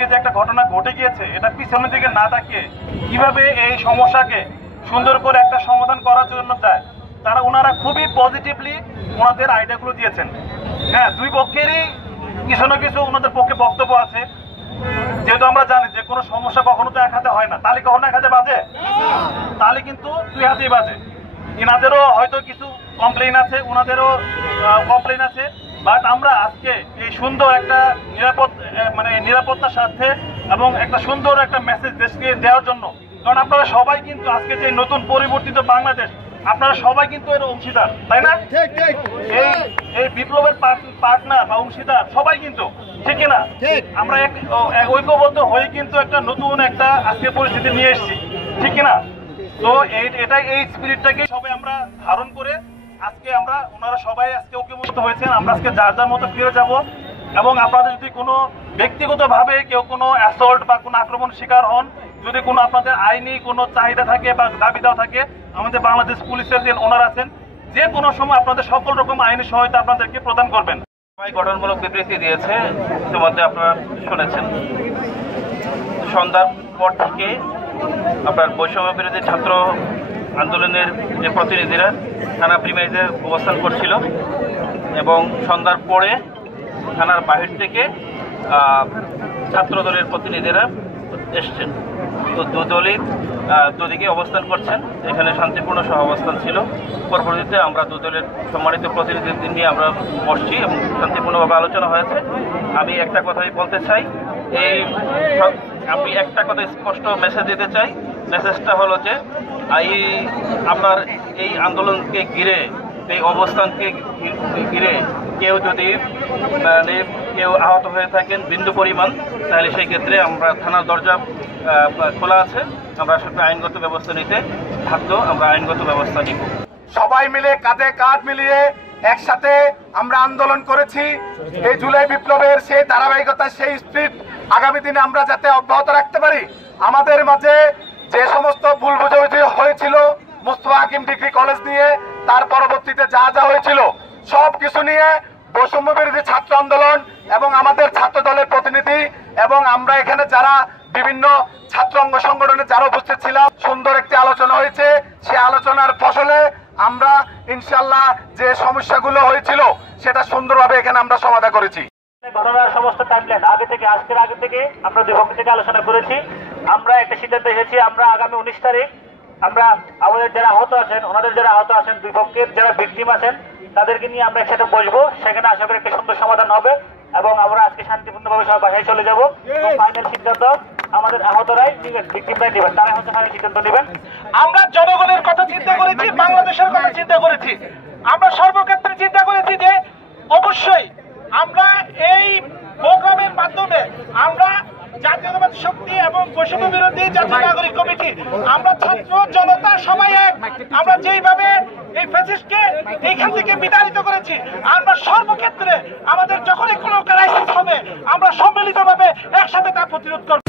আজকে যে একটা ঘটনা ঘটে গিয়েছে, এটা পিছনের দিকে না তাকিয়ে কিভাবে এই সমস্যাকে সুন্দর করে একটা সমাধান করার জন্য যায়, ওনারা খুবই পজিটিভলি ওনাদের আইডিয়াগুলো দিয়েছেন। হ্যাঁ, দুই পক্ষেরই কিছু না কিছু ওনাদের পক্ষে বক্তব্য আছে। যেহেতু আমরা জানি যে কোনো সমস্যা কখনো তো এক হাতে হয় না, তাহলে কখনো এক হাতে বাজে, তাহলে কিন্তু দুই হাতেই বাজে। ইনাদেরও হয়তো কিছু কমপ্লেইন আছে, ওনাদেরও কমপ্লেইন আছে, বাট আমরা আজকে এই সুন্দর একটা নিরাপত্তার সাথে এবং একটা সুন্দর একটা মেসেজ দেশকে দেওয়ার জন্য, কারণ আপনারা সবাই কিন্তু আজকে যে নতুন পরিবর্তিত বাংলাদেশ, আপনারা সবাই কিন্তু এর অংশীদার, তাই না? এই বিপ্লবের পার্টনার বা অংশীদার সবাই কিন্তু, ঠিক কিনা? আমরা ঐক্যবদ্ধ হয়ে কিন্তু একটা নতুন একটা আজকে পরিস্থিতি নিয়ে এসেছি, ঠিক কিনা? তো এই স্পিরিটটাকে সবাই আমরা ধারণ করে আজকে ওনারা সবাই আজকে ঐক্যবদ্ধ হয়েছেন। আমরা আজকে যার যার মতো ফিরে যাব, এবং আপনাদের যদি কোনো ব্যক্তিগতভাবে কেউ কোনো অ্যাসল্ট বা কোনো আক্রমণ শিকার হন, যদি কোনো আপনাদের আইনি কোনো চাহিদা থাকে বা দাবি দেওয়া থাকে, আমাদের বাংলাদেশ পুলিশের যে ওনার আছেন, যে কোনো সময় আপনাদের সকল রকম আইনি সহায়তা আপনাদেরকে প্রদান করবেন। সবাই গঠনমূলক বিবৃতি দিয়েছে, ইতিমধ্যে আপনারা শুনেছেন। সন্ধ্যার পর থেকে আপনার বৈষম্য বিরোধী ছাত্র আন্দোলনের যে প্রতিনিধিরা থানা প্রিমাইজে অবস্থান করছিল, এবং সন্ধ্যার পরে থানার বাহির থেকে ছাত্র দলের প্রতিনিধিরা এসছেন। তো দুদিকে অবস্থান করছেন, এখানে শান্তিপূর্ণ সহ অবস্থান ছিল। পরবর্তীতে আমরা দুদলের সম্মানিত প্রতিনিধিদের নিয়ে আমরা বসছি এবং শান্তিপূর্ণভাবে আলোচনা হয়েছে। আমি একটা কথাই বলতে চাই, আমি একটা কথা স্পষ্ট মেসেজ দিতে চাই। মেসেজটা হলো যে আপনার এই আন্দোলনকে ঘিরে, এই অবস্থানকে ঘিরে কেউ যদি কেউ আহত হয়ে থাকেন বিন্দু পরিমাণ, তাহলে সেই ক্ষেত্রে আমরা থানার দরজা খোলা আছে, আমরা আসলে আইনগত ব্যবস্থা নিতে বাধ্য, আমরা আইনগত ব্যবস্থা নিব। সবাই মিলে কাঁধে কাঁধ মিলিয়ে একসাথে আমরা আন্দোলন করেছি। এই জুলাই বিপ্লবের সেই ধারাবাহিকতা, সেই স্পিরিট আগামী দিনে আমরা যাতে অব্যাহত রাখতে পারি। আমাদের মাঝে যে সমস্ত ভুল বোঝাবুঝি হয়েছিল মুস্তফা হাকিম ডিগ্রি কলেজ নিয়ে, তার পরবর্তীতে যা যা হয়েছিল সব কিছু নিয়ে বৈষম্য বিরোধী ছাত্র আন্দোলন এবং আমাদের ছাত্র দলের প্রতিনিধি এবং আমরা এখানে যারা বিভিন্ন ছাত্র অঙ্গ সংগঠনে যারা উপস্থিত ছিলাম, সুন্দর একটি আলোচনা হয়েছে। সে আলোচনার ফসলে আমরা ইনশাল্লাহ যে সমস্যাগুলো হয়েছিল সেটা সুন্দরভাবে এখানে আমরা সমাধান করেছি। ঘটনার সমস্ত টাইমলাইন আগে থেকে আমরা দুই পক্ষ থেকে আলোচনা করেছি। আমরা একটা সিদ্ধান্ত এসেছি, আমরা আগামী 19 তারিখ আমরা আমাদের যারা আহত আছেন, ওনাদের যারা আহত আছেন, দুই পক্ষের যারা ভিকটিম আছেন, তাদেরকে নিয়ে আমরা একসাথে বসবো। সেখানে আশা করি একটা সুন্দর সমাধান হবে এবং আমরা আজকে শান্তিপূর্ণভাবে সব বাসায় চলে যাবো। ফাইনাল সিদ্ধান্ত আমাদের আহতরাই নেবেন, ভিকটিমরাই নেবেন, তারাই হচ্ছে ফাইনাল সিদ্ধান্ত নেবেন। আমরা জনগণের কথা চিন্তা করেছি, বাংলাদেশের কথা চিন্তা করেছি, আমরা সর্বক্ষেত্রে চিন্তা করেছি যে অবশ্যই আমরা এই প্রোগ্রামের মাধ্যমে আমরা জাতীয়তাবাদী শক্তি এবং বৈষম্য বিরোধী জাতীয় নাগরিক কমিটি, আমরা ছাত্র জনতা সবাই এক, আমরা যেইভাবে এই ফ্যাসিস্টকে এইখান থেকে বিতাড়িত করেছি, আমরা সর্বক্ষেত্রে আমাদের যখনই কোনো ক্রাইসিস হবে আমরা সম্মিলিতভাবে একসাথে তা প্রতিরোধ করব।